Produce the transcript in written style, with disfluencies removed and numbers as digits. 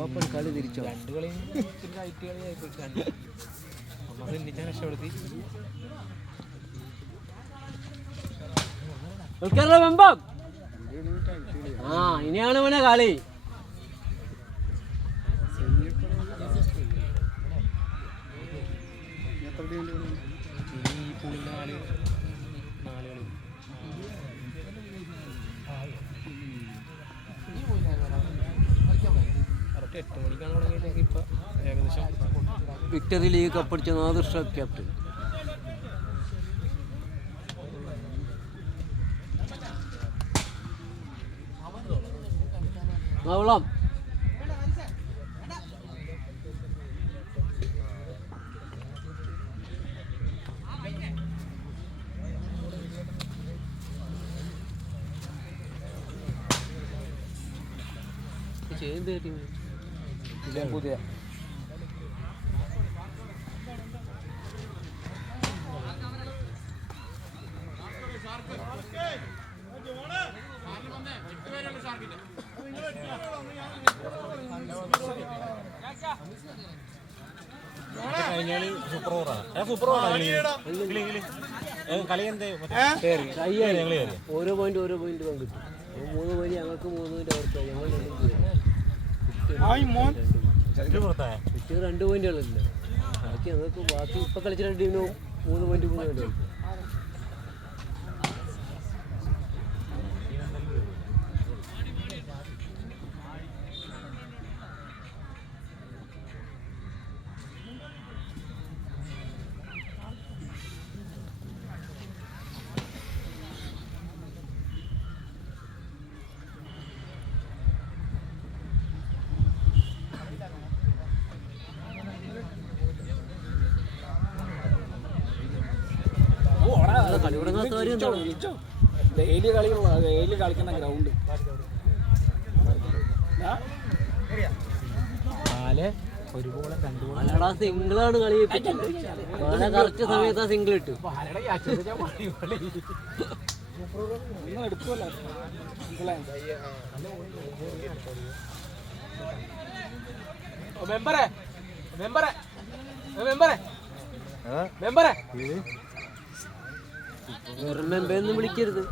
അപ്പം കളി തിരിച്ചോ? രണ്ട് കളിയും ഹൈറ്റ് കളിയായിപ്പോയി. നമുക്ക് ചിന്തിച്ചാൽ രക്ഷപ്പെടുത്തി. ആ ഇനിയാണ് ഇവനെ കളി. ഇനി ഈ പൂളിൻ്റെ നാല് കളി 8 മണിക്കാണ് തുടങ്ങിയത്. ഇപ്പം ഏകദേശം വിക്ടറി ലീഗ് കപ്പടിച്ച നാദിർ ഷാ ക്യാപ്റ്റൻ. നവളം പുതിയ ഓരോ പോയിന്റ് പങ്കിട്ടു. 3 പോയിന്റ് ഞങ്ങൾക്ക്, 3 പോയിന്റ് അവർക്ക്. ഞങ്ങൾ 2 പോയിന്റുകളല്ല ബാക്കി ഞങ്ങൾക്ക്. ബാക്കി ഇപ്പൊ കളിച്ച 2 ടീമിനും 3 പോയിന്റ് വേണ്ടി. ഡെയിലി കളിക്കുന്ന ഗ്രൗണ്ട് ഒരു ബോള് 2 ബോളാ. സിംഗിളാണ് കളി. കറക്റ്റ് സമയത്താ സിംഗിൾ ഇട്ടു. എടുക്കുമല്ലോ മെമ്പറെ വെറും മെമ്പെന്ന് വിളിക്കരുത്.